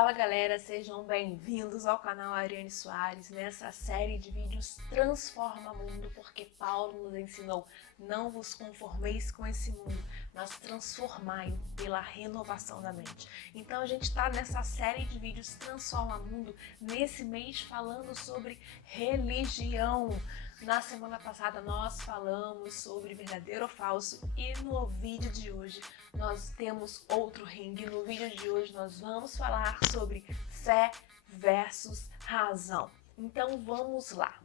Fala galera, sejam bem-vindos ao canal Ariane Soares, nessa série de vídeos Transforma Mundo, porque Paulo nos ensinou: não vos conformeis com esse mundo, mas transformai-o pela renovação da mente. Então a gente está nessa série de vídeos Transforma Mundo, nesse mês falando sobre religião. Na semana passada nós falamos sobre verdadeiro ou falso e no vídeo de hoje nós temos outro ringue. No vídeo de hoje nós vamos falar sobre fé versus razão. Então vamos lá.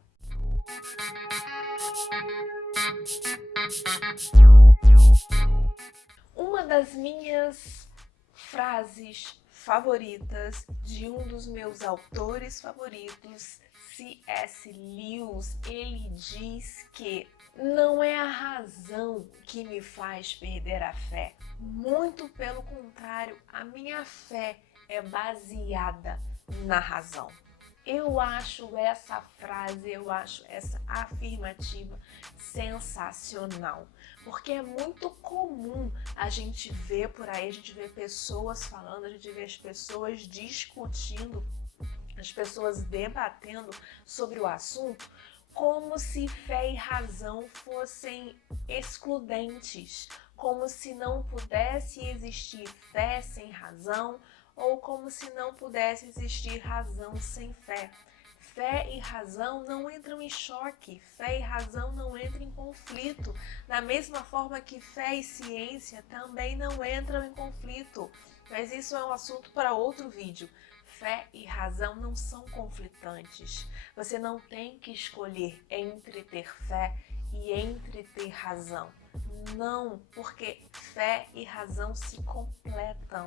Uma das minhas frases favoritas de um dos meus autores favoritos, C.S. Lewis, ele diz que não é a razão que me faz perder a fé. Muito pelo contrário, a minha fé é baseada na razão. Eu acho essa frase, eu acho essa afirmativa sensacional, porque é muito comum a gente ver por aí, a gente vê pessoas falando, a gente vê as pessoas discutindo, as pessoas debatendo sobre o assunto como se fé e razão fossem excludentes, como se não pudesse existir fé sem razão, ou como se não pudesse existir razão sem fé. Fé e razão não entram em choque, fé e razão não entram em conflito, da mesma forma que fé e ciência também não entram em conflito. Mas isso é um assunto para outro vídeo. Fé e razão não são conflitantes. Você não tem que escolher entre ter fé e entre ter razão. Não, porque fé e razão se completam.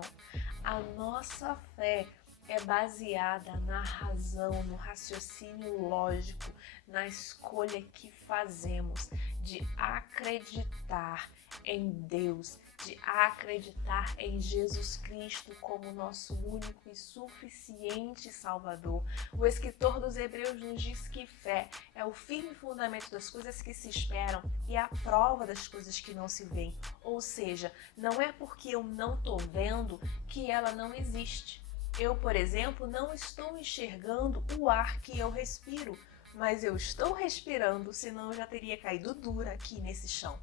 A nossa fé é baseada na razão, no raciocínio lógico, na escolha que fazemos de acreditar em Deus, de acreditar em Jesus Cristo como nosso único e suficiente Salvador. O escritor dos Hebreus nos diz que fé é o firme fundamento das coisas que se esperam e a prova das coisas que não se veem. Ou seja, não é porque eu não estou vendo que ela não existe. Eu, por exemplo, não estou enxergando o ar que eu respiro, mas eu estou respirando, senão eu já teria caído dura aqui nesse chão.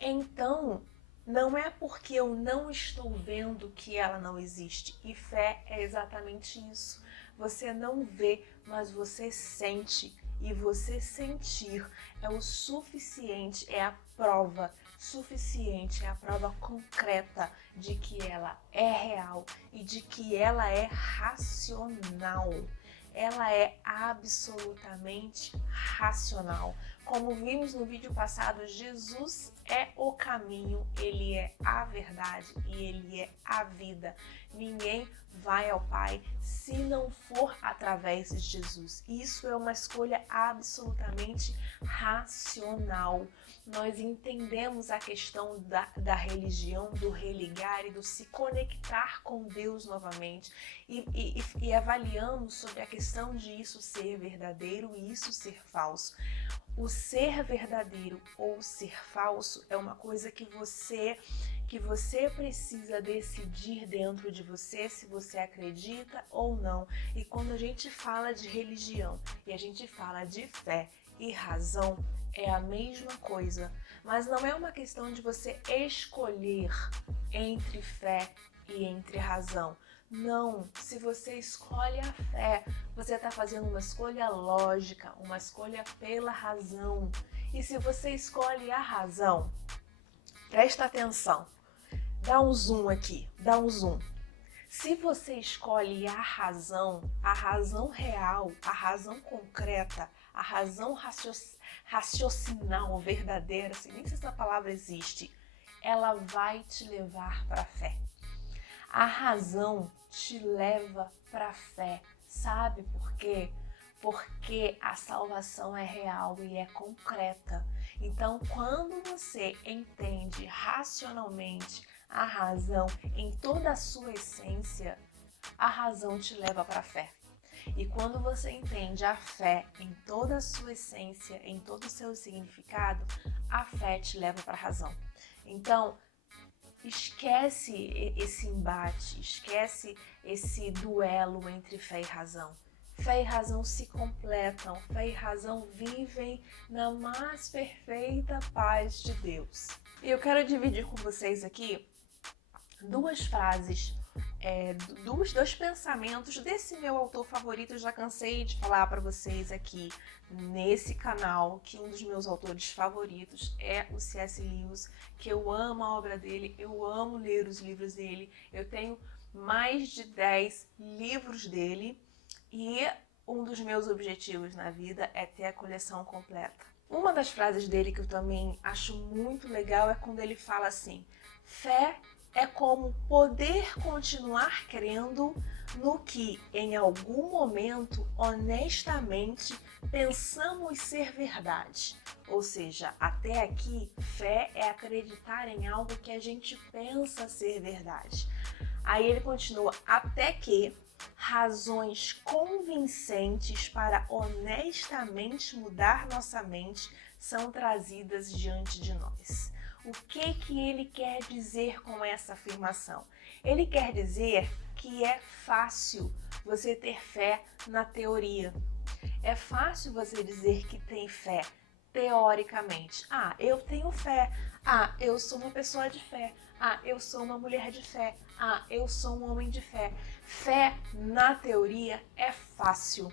Então, não é porque eu não estou vendo que ela não existe. E fé é exatamente isso. Você não vê, mas você sente. E você sentir é o suficiente, é a prova suficiente, é a prova concreta de que ela é real e de que ela é racional. Ela é absolutamente racional. Como vimos no vídeo passado, Jesus é o caminho, ele é a verdade e ele é a vida. Ninguém vai ao Pai se não for através de Jesus. Isso é uma escolha absolutamente racional. Nós entendemos a questão da religião, do religar e do se conectar com Deus novamente e avaliamos sobre a questão de isso ser verdadeiro e isso ser falso. O ser verdadeiro ou ser falso é uma coisa que você precisa decidir dentro de você se você acredita ou não. E quando a gente fala de religião e a gente fala de fé e razão, é a mesma coisa. Mas não é uma questão de você escolher entre fé e entre razão. Não, se você escolhe a fé, você está fazendo uma escolha lógica, uma escolha pela razão. E se você escolhe a razão, presta atenção, dá um zoom aqui, dá um zoom. Se você escolhe a razão real, a razão concreta, a razão raciocinal, verdadeira, assim, nem sei se essa palavra existe, ela vai te levar para a fé. A razão te leva para a fé. Sabe por quê? Porque a salvação é real e é concreta. Então, quando você entende racionalmente a razão em toda a sua essência, a razão te leva para a fé. E quando você entende a fé em toda a sua essência, em todo o seu significado, a fé te leva para a razão. Então, esquece esse embate, esquece esse duelo entre fé e razão. Fé e razão se completam, fé e razão vivem na mais perfeita paz de Deus. E eu quero dividir com vocês aqui duas frases, dois pensamentos desse meu autor favorito. Eu já cansei de falar para vocês aqui nesse canal que um dos meus autores favoritos é o C.S. Lewis, que eu amo a obra dele, eu amo ler os livros dele, eu tenho mais de 10 livros dele e um dos meus objetivos na vida é ter a coleção completa. Uma das frases dele que eu também acho muito legal é quando ele fala assim: fé é como poder continuar crendo no que, em algum momento, honestamente, pensamos ser verdade. Ou seja, até aqui, fé é acreditar em algo que a gente pensa ser verdade. Aí ele continua: até que razões convincentes para honestamente mudar nossa mente são trazidas diante de nós. O que ele quer dizer com essa afirmação? Ele quer dizer que é fácil você ter fé na teoria. É fácil você dizer que tem fé teoricamente. Ah, eu tenho fé. Ah, eu sou uma pessoa de fé. Ah, eu sou uma mulher de fé. Ah, eu sou um homem de fé. Fé na teoria é fácil.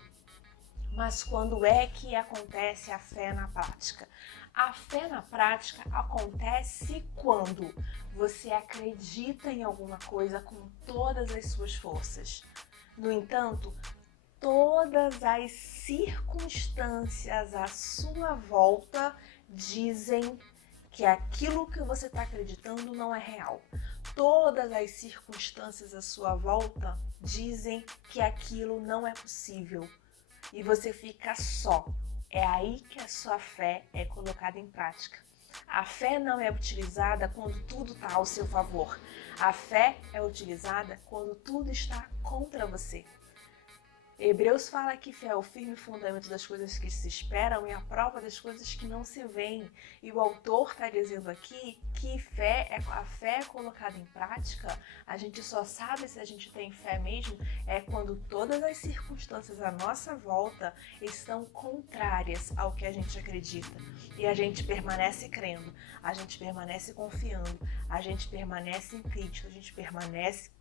Mas quando é que acontece a fé na prática? A fé na prática acontece quando você acredita em alguma coisa com todas as suas forças. No entanto, todas as circunstâncias à sua volta dizem que aquilo que você está acreditando não é real. Todas as circunstâncias à sua volta dizem que aquilo não é possível. E você fica só. É aí que a sua fé é colocada em prática. A fé não é utilizada quando tudo está ao seu favor. A fé é utilizada quando tudo está contra você. Hebreus fala que fé é o firme fundamento das coisas que se esperam e a prova das coisas que não se veem. E o autor está dizendo aqui que a fé é colocada em prática. A gente só sabe se a gente tem fé mesmo quando todas as circunstâncias à nossa volta estão contrárias ao que a gente acredita. E a gente permanece crendo, a gente permanece confiando, a gente permanece em Cristo, a gente permanece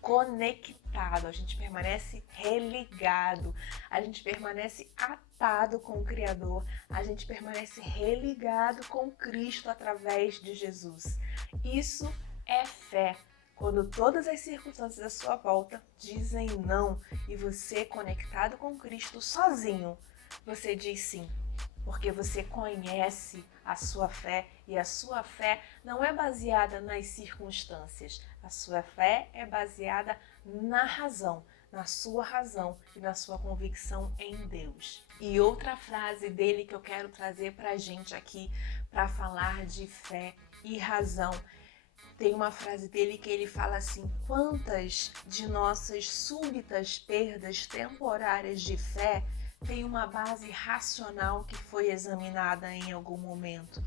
conectado, a gente permanece religado, a gente permanece atado com o Criador, a gente permanece religado com Cristo através de Jesus. Isso é fé. Quando todas as circunstâncias à sua volta dizem não e você, conectado com Cristo sozinho, você diz sim. Porque você conhece a sua fé e a sua fé não é baseada nas circunstâncias. A sua fé é baseada na razão, na sua razão e na sua convicção em Deus. E outra frase dele que eu quero trazer para a gente aqui para falar de fé e razão. Tem uma frase dele que ele fala assim: quantas de nossas súbitas perdas temporárias de fé tem uma base racional que foi examinada em algum momento.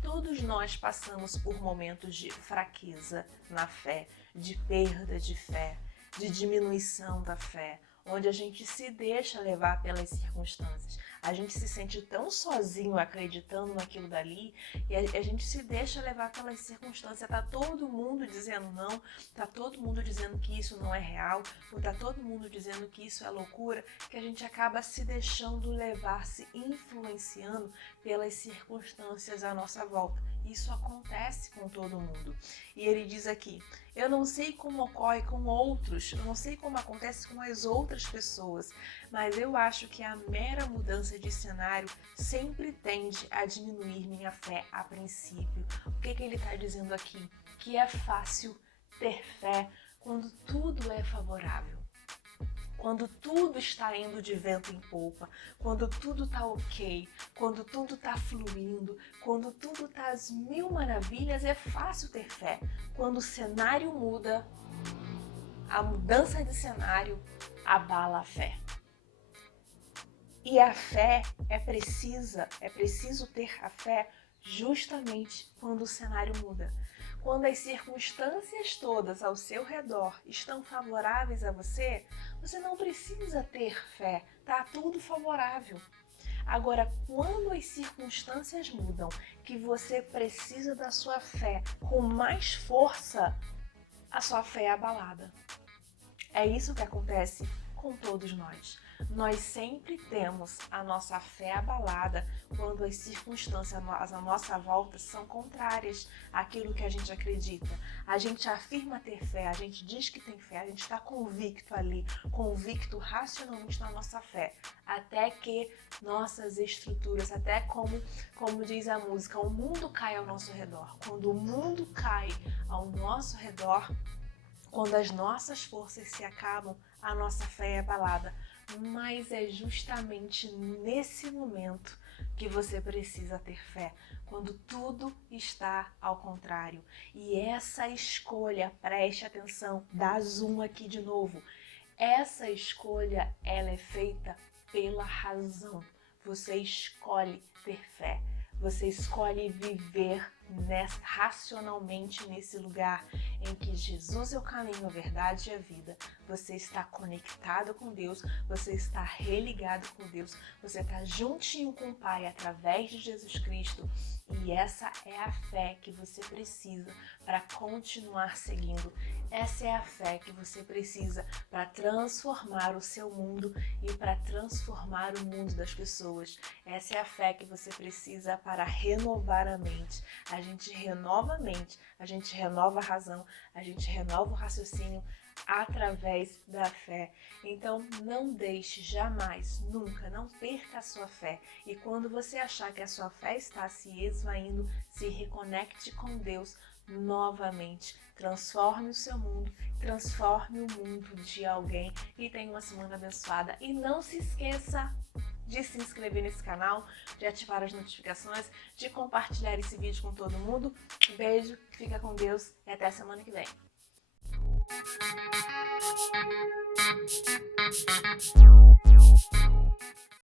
Todos nós passamos por momentos de fraqueza na fé, de perda de fé, de diminuição da fé, onde a gente se deixa levar pelas circunstâncias. A gente se sente tão sozinho acreditando naquilo dali e a gente se deixa levar pelas circunstâncias. Tá todo mundo dizendo não, tá todo mundo dizendo que isso não é real, ou tá todo mundo dizendo que isso é loucura, que a gente acaba se deixando levar, se influenciando pelas circunstâncias à nossa volta. Isso acontece com todo mundo. E ele diz aqui: eu não sei como ocorre com outros, eu não sei como acontece com as outras pessoas, mas eu acho que a mera mudança de cenário sempre tende a diminuir minha fé a princípio. O que ele está dizendo aqui? Que é fácil ter fé quando tudo é favorável. Quando tudo está indo de vento em polpa, quando tudo está ok, quando tudo está fluindo, quando tudo está às mil maravilhas, é fácil ter fé. Quando o cenário muda, a mudança de cenário abala a fé. E a fé é preciso ter a fé justamente quando o cenário muda. Quando as circunstâncias todas ao seu redor estão favoráveis a você, você não precisa ter fé, tá tudo favorável. Agora, quando as circunstâncias mudam, que você precisa da sua fé com mais força, a sua fé é abalada. É isso que acontece com todos nós. Nós sempre temos a nossa fé abalada quando as circunstâncias à nossa volta são contrárias àquilo que a gente acredita. A gente afirma ter fé, a gente diz que tem fé, a gente está convicto ali, convicto racionalmente na nossa fé. Até que nossas estruturas, até como diz a música, o mundo cai ao nosso redor. Quando o mundo cai ao nosso redor, quando as nossas forças se acabam, a nossa fé é abalada. Mas é justamente nesse momento que você precisa ter fé, quando tudo está ao contrário. E essa escolha, preste atenção, dá zoom aqui de novo. Essa escolha, ela é feita pela razão. Você escolhe ter fé. Você escolhe viver racionalmente nesse lugar em que Jesus é o caminho, a verdade e a vida. Você está conectado com Deus, você está religado com Deus, você está juntinho com o Pai através de Jesus Cristo. E essa é a fé que você precisa para continuar seguindo. Essa é a fé que você precisa para transformar o seu mundo e para transformar o mundo das pessoas. Essa é a fé que você precisa para renovar a mente. A gente renova a mente, a gente renova a razão, a gente renova o raciocínio através da fé. Então não deixe jamais, nunca, não perca a sua fé. E quando você achar que a sua fé está se esvaindo, se reconecte com Deus novamente. Transforme o seu mundo, transforme o mundo de alguém e tenha uma semana abençoada. E não se esqueça de se inscrever nesse canal, de ativar as notificações, de compartilhar esse vídeo com todo mundo. Beijo, fica com Deus e até a semana que vem.